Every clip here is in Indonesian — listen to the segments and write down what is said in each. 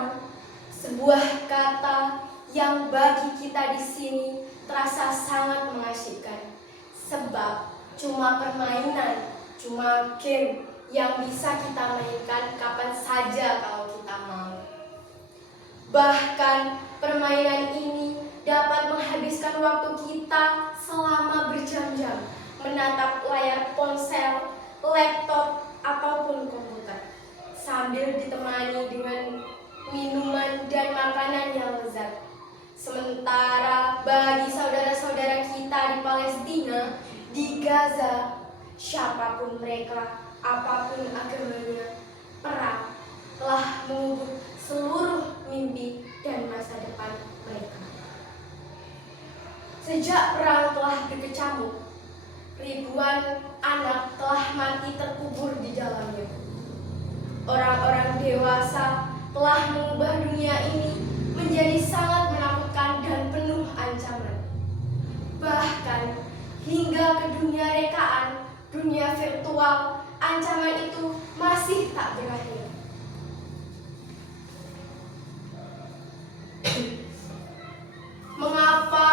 terang, sebuah kata yang bagi kita di sini terasa sangat mengasyikkan. Sebab cuma permainan, cuma game yang bisa kita mainkan kapan saja kalau kita mau. Bahkan permainan ini dapat menghabiskan waktu kita selama berjam-jam menatap layar ponsel, laptop, ataupun komputer, sambil ditemani dengan minuman dan makanan yang lezat. Sementara bagi saudara-saudara kita di Palestina, di Gaza, siapapun mereka, apapun agamanya, perang telah mengubur seluruh mimpi dan masa depan mereka. Sejak perang telah berkecamuk, ribuan anak telah mati terkubur di dalamnya. Orang-orang dewasa telah mengubah dunia ini menjadi sangat menakutkan dan penuh ancaman. Bahkan hingga ke dunia rekaan, dunia virtual, ancaman itu masih tak berakhir. Mengapa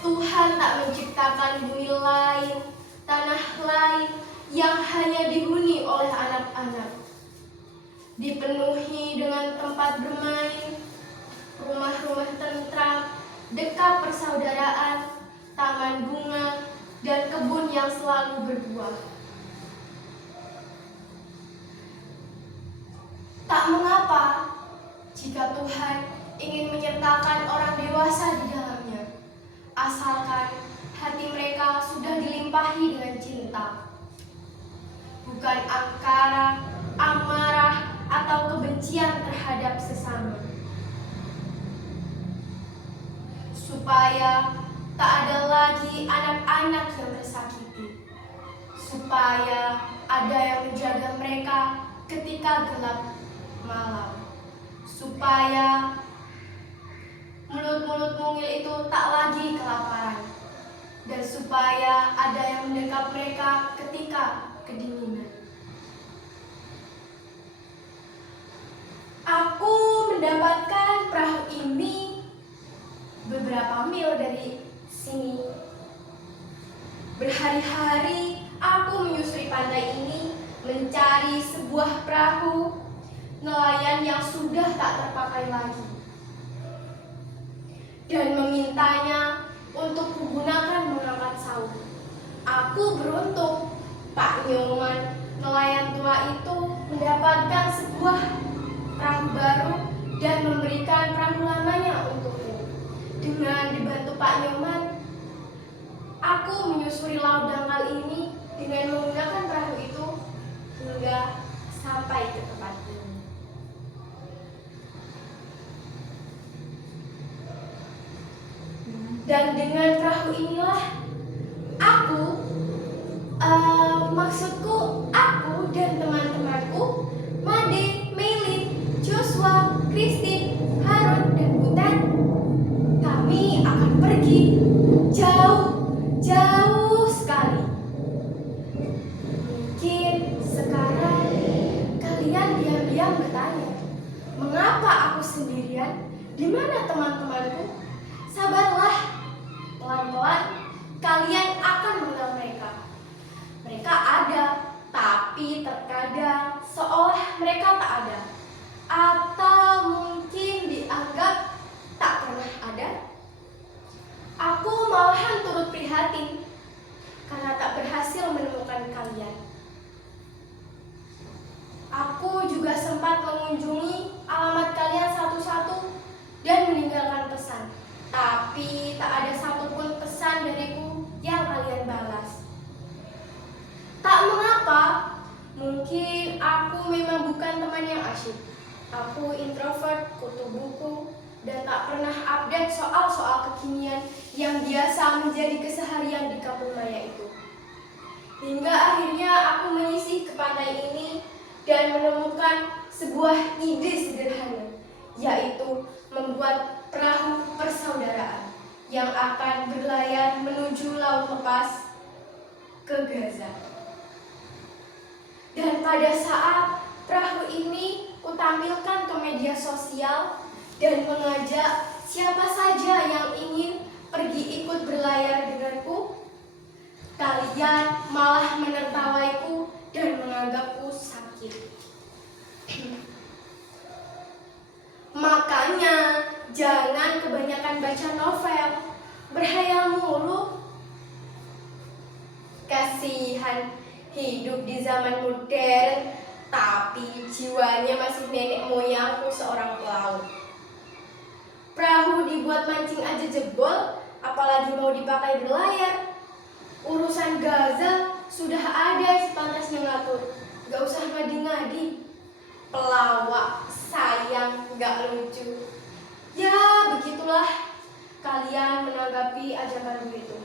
Tuhan tak menciptakan bumi lain, tanah lain yang hanya dihuni oleh anak-anak, dipenuhi dengan tempat bermain, rumah-rumah tentram, dekat persaudaraan, taman bunga, dan kebun yang selalu berbuah? Tak mengapa jika Tuhan ingin menyertakan orang dewasa di dalamnya, asalkan hati mereka sudah dilimpahi dengan cinta, bukan angkara, amarah, atau kebencian terhadap sesama. Supaya tak ada lagi anak-anak yang tersakiti, supaya ada yang menjaga mereka ketika gelap malam, supaya mulut-mulut mungil itu tak lagi kelaparan, dan supaya ada yang mendekap mereka ketika kedinginan. Aku mendapatkan perahu ini beberapa mil dari sini. Berhari-hari aku menyusuri pantai ini mencari sebuah perahu nelayan yang sudah tak terpakai lagi, dan memintanya untuk kugunakan mengangkat saung. Aku beruntung, Pak Nyoman, nelayan tua itu mendapatkan sebuah perahu baru dan memberikan perahu lamanya untukku. Dengan dibantu Pak Nyoman, aku menyusuri laut dangkal ini dengan menggunakan perahu itu hingga sampai ke tempat ini. Dan dengan perahu inilah maksudku aku dan teman-temanku, Made, Meilin, Joshua, Christine, Harun, dan Butet, kami akan pergi jauh sekali. Mungkin sekarang kalian diam-diam bertanya, mengapa aku sendirian? Di mana teman-temanku? Sabarlah, pelan-pelan kalian akan mengenal mereka. Mereka ada, tapi terkadang seolah mereka tak ada, atau mungkin dianggap tak pernah ada. Aku malahan turut prihatin karena tak berhasil menemukan kalian. Aku juga sempat mengunjungi alamat kalian satu-satu dan meninggalkan pesan, tapi tak ada satupun pesan dariku yang kalian balas. Tak mengapa, mungkin aku memang bukan teman yang asyik. Aku introvert, kutu buku, dan tak pernah update soal-soal kekinian yang biasa menjadi keseharian di kampung maya itu. Hingga akhirnya aku menyisih ke pantai ini dan menemukan sebuah ide sederhana, yaitu membuat perahu persaudaraan yang akan berlayar menuju laut lepas ke Gaza. Dan pada saat perahu ini kutampilkan ke media media sosial dan mengajak siapa saja yang ingin pergi ikut berlayar denganku, kalian malah menertawaiku dan menganggapku sakit. Makanya jangan kebanyakan baca novel, berhayal mulu. Kasihan hidup di zaman modern, tapi jiwanya masih nenek moyangku seorang pelaut. Perahu dibuat mancing aja jebol, apalagi mau dipakai berlayar. Urusan Gaza sudah ada sepantasnya ngatur, gak usah ngadi-ngadi. Pelawak, sayang, gak lucu. Ya begitulah kalian menanggapi ajakan itu.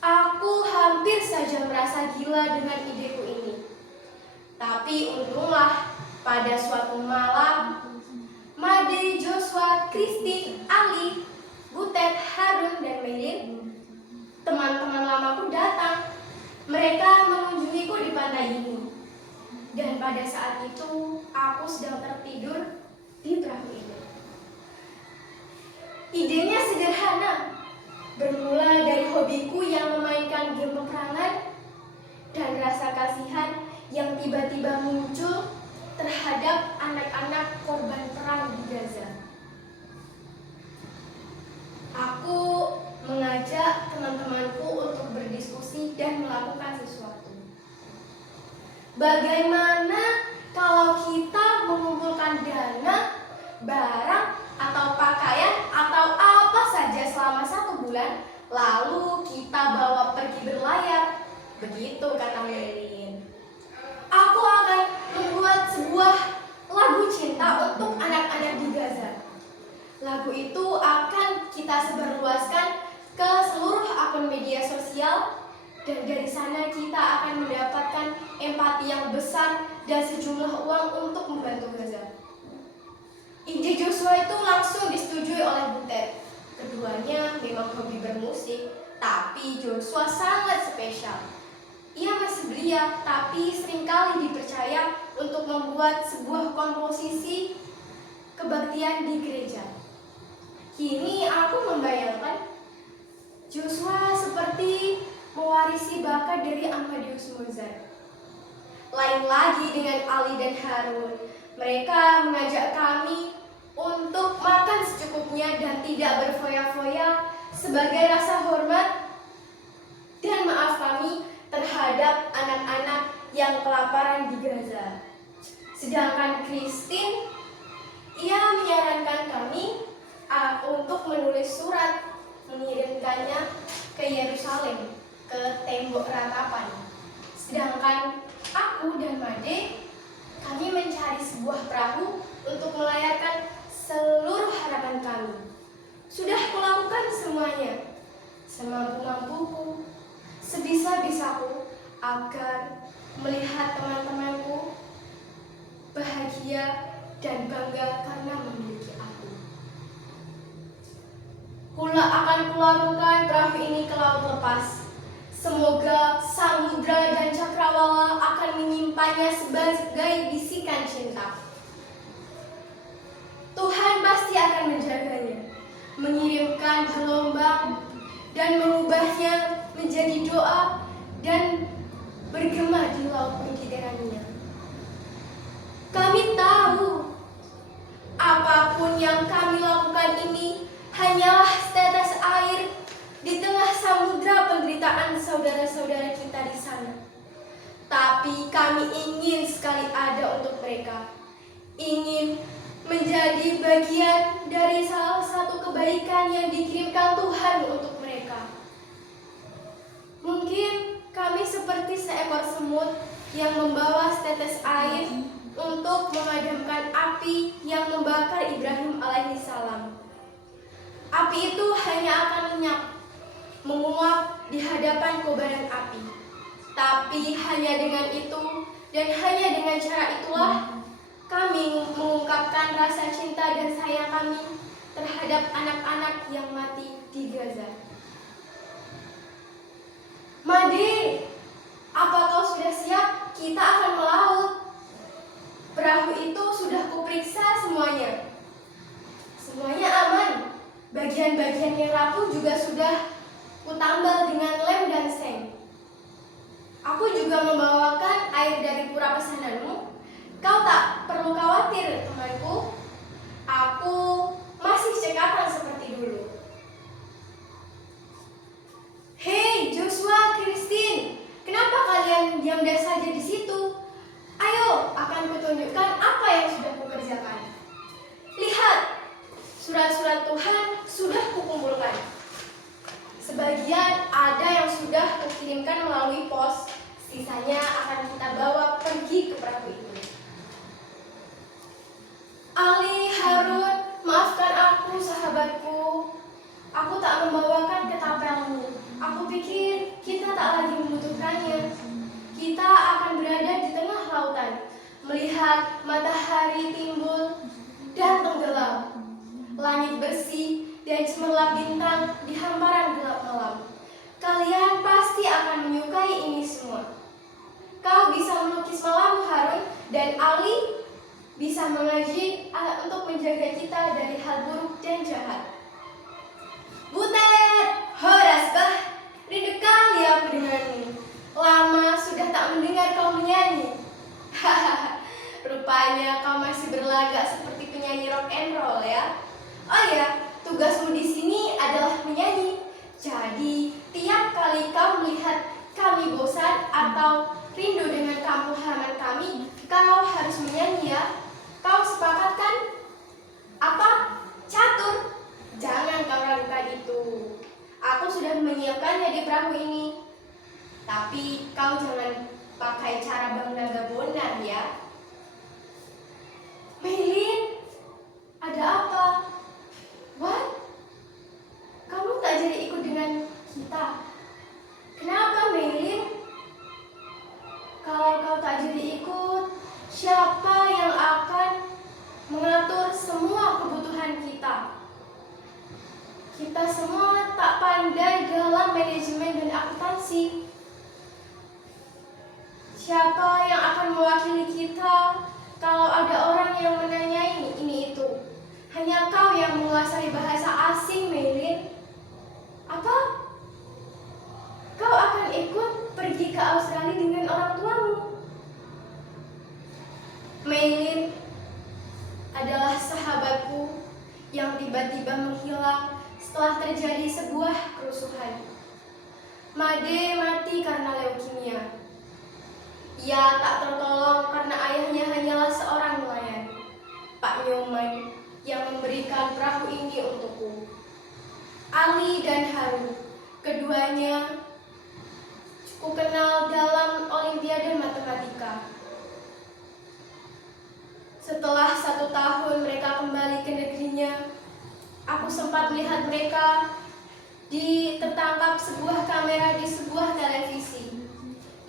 Aku hampir saja merasa gila dengan ideku ini. Tapi untunglah pada suatu malam, Made, Joshua, Kristi, Ali, Butet, Harun, dan Melin, teman-teman lamaku datang. Mereka mengunjungiku di pantai ini. Dan pada saat itu, aku sedang tertidur di perahu ini. Idenya sederhana, bermula dari hobiku yang memainkan game peperangan dan rasa kasihan yang tiba-tiba muncul terhadap anak-anak korban perang di Gaza. Aku mengajak teman-temanku untuk berdiskusi dan melakukan sesuatu. Bagaimana kalau kita mengumpulkan dana, barang, atau pakaian, atau apa saja selama 1 bulan, lalu kita bawa pergi berlayar? Begitu kata Melin. Aku akan membuat sebuah lagu cinta untuk anak-anak di Gaza. Lagu itu akan kita sebarluaskan ke seluruh akun media sosial, dan dari sana kita akan mendapatkan empati yang besar dan sejumlah uang untuk membantu Gaza. Ide Joshua itu langsung disetujui oleh Butet. Keduanya memang hobi bermusik, tapi Joshua sangat spesial. Ia masih belia, tapi seringkali dipercaya untuk membuat sebuah komposisi kebaktian di gereja. Kini aku membayangkan Joshua seperti mewarisi bakat dari Amadeus Mozart. Lain lagi dengan Ali dan Harun. Mereka mengajak kami untuk makan secukupnya dan tidak berfoya-foya sebagai rasa hormat dan maaf kami terhadap anak-anak yang kelaparan di Gaza. Sedangkan Christine, ia menyarankan kami untuk menulis surat mengirimkannya ke Yerusalem, ke tembok ratapan. Sedangkan aku dan Made, kami mencari sebuah perahu untuk melayarkan seluruh harapan kami. Sudah kulakukan semuanya, semampu-mampuku, sebisa-bisaku, agar melihat teman-temanku bahagia dan bangga karena memiliki aku. Akan kularungkan perahu ini ke laut lepas. Semoga samudra dan cakrawala akan menyimpannya sebagai bisikan cinta. Tuhan pasti akan menjaganya, mengirimkan gelombang dan mengubahnya menjadi doa dan bergema di laut Mediterania. Kami tahu apapun yang kami lakukan ini hanyalah setetes air di tengah samudra penderitaan saudara-saudara kita di sana. Tapi kami ingin sekali ada untuk mereka. Ingin menjadi bagian dari salah satu kebaikan yang dikirimkan Tuhan untuk mereka. Mungkin kami seperti seekor semut yang membawa setetes air untuk memadamkan api yang membakar Ibrahim alaihissalam. Api itu hanya akan lenyap, menguap di hadapan kobaran api. Tapi hanya dengan itu dan hanya dengan cara itulah kami mengungkapkan rasa cinta dan sayang kami terhadap anak-anak yang mati di Gaza. Made, apa kau sudah siap? Kita akan melaut. Perahu itu sudah kuperiksa semuanya. Bagian-bagian yang rapuh juga sudah kutambal dengan lem dan seng. Aku juga membawakan air dari pura pesananmu. Kau tak perlu khawatir, temanku. Aku masih cekatan seperti dulu. Hei, Joshua, Christine, kenapa kalian diam saja di situ? Ayo, akan kutunjukkan apa yang sudah kukerjakan. Lihat, surat-surat Tuhan sudah kukumpulkan. Sebagian ada yang sudah kukirimkan melalui pos, sisanya akan kita bawa pergi ke perahu itu. Ali, Harun, maafkan aku, sahabatku. Aku tak membawakan ketapelmu. Aku pikir kita tak lagi membutuhkannya. Kita akan berada di tengah lautan, melihat matahari timbul dan tenggelam, langit bersih dan cemerlap bintang di hamparan gelap malam. Kalian pasti akan menyukai ini semua. Kau bisa melukis malam, Harun, dan Ali bisa mengaji untuk menjaga kita dari hal buruk dan jahat. Butet, Horasbah, rindu kali aku denganmu. Lama sudah tak mendengar kau menyanyi. Hahaha, rupanya kau masih berlagak seperti penyanyi rock and roll ya. Oh ya, tugasmu di sini adalah menyanyi. Jadi, tiap kali kau melihat kami bosan atau rindu dengan kampung halaman kami, kau harus menyanyi ya. Kau sepakat kan? Apa? Catur? Jangan kau ragukan itu. Aku sudah menyiapkannya di perahu ini. Tapi kau jangan pakai cara Bang Naga Bonar ya. Maylin, ada apa? What? Kamu tak jadi ikut dengan kita? Kenapa, Maylin? Kalau kau tak jadi ikut, siapa yang akan mengatur semua kebutuhan kita? Kita semua tak pandai dalam manajemen dan akuntansi. Siapa yang akan mewakili kita kalau ada orang yang menanyai ini itu? Hanya kau yang menguasai bahasa asing, Maylin. Apa? Kau akan ikut pergi ke Australia dengan orang tuamu? Maylin adalah sahabatku yang tiba-tiba menghilang setelah terjadi sebuah kerusuhan. Made mati karena leukemia. Ia tak tertolong karena ayahnya hanyalah seorang nelayan, Pak Nyoman, yang memberikan perahu ini untukku. Ali dan Harun, keduanya ku kenal dalam Olimpiade Matematika. Setelah 1 tahun mereka kembali ke negerinya, aku sempat melihat mereka tertangkap sebuah kamera di sebuah televisi.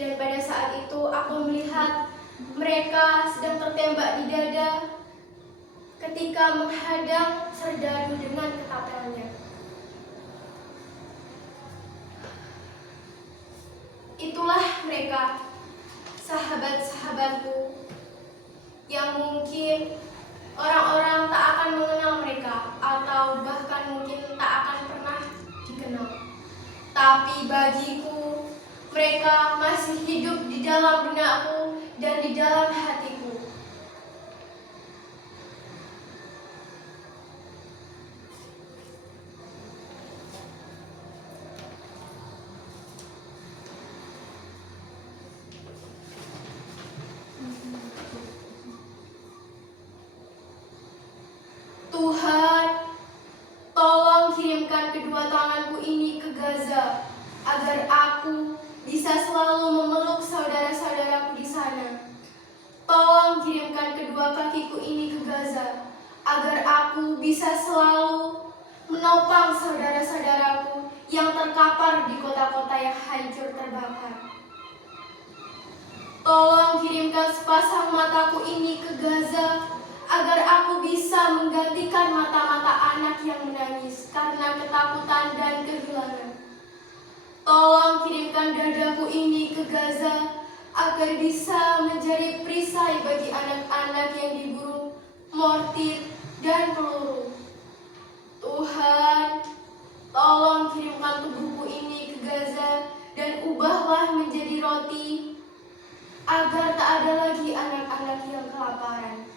Dan pada saat itu aku melihat mereka sedang tertembak di dada ketika menghadang serdadu dengan ketapelnya. Itulah mereka, sahabat-sahabatku, yang mungkin orang-orang tak akan mengenal mereka atau bahkan mungkin tak akan pernah dikenal. Tapi bagiku, mereka masih hidup di dalam benakku dan di dalam hatiku. Tuhan, tolong kirimkan kedua tanganku ini ke Gaza agar aku bisa selalu memeluk saudara-saudaraku di sana. Tolong kirimkan kedua kakiku ini ke Gaza agar aku bisa selalu menopang saudara-saudaraku yang terkapar di kota-kota yang hancur terbakar. Tolong kirimkan sepasang mataku ini ke Gaza agar aku bisa menggantikan mata-mata anak yang menangis karena ketakutan dan kehilangan. Tolong kirimkan dadaku ini ke Gaza agar bisa menjadi perisai bagi anak-anak yang diburu mortir dan peluru. Tuhan, Gaza dan ubahlah menjadi roti, agar tak ada lagi anak-anak yang kelaparan.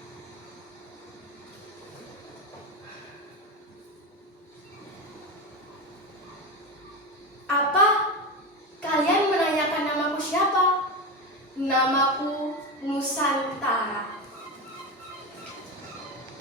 Apa? Kalian menanyakan namaku siapa? Namaku Nusantara.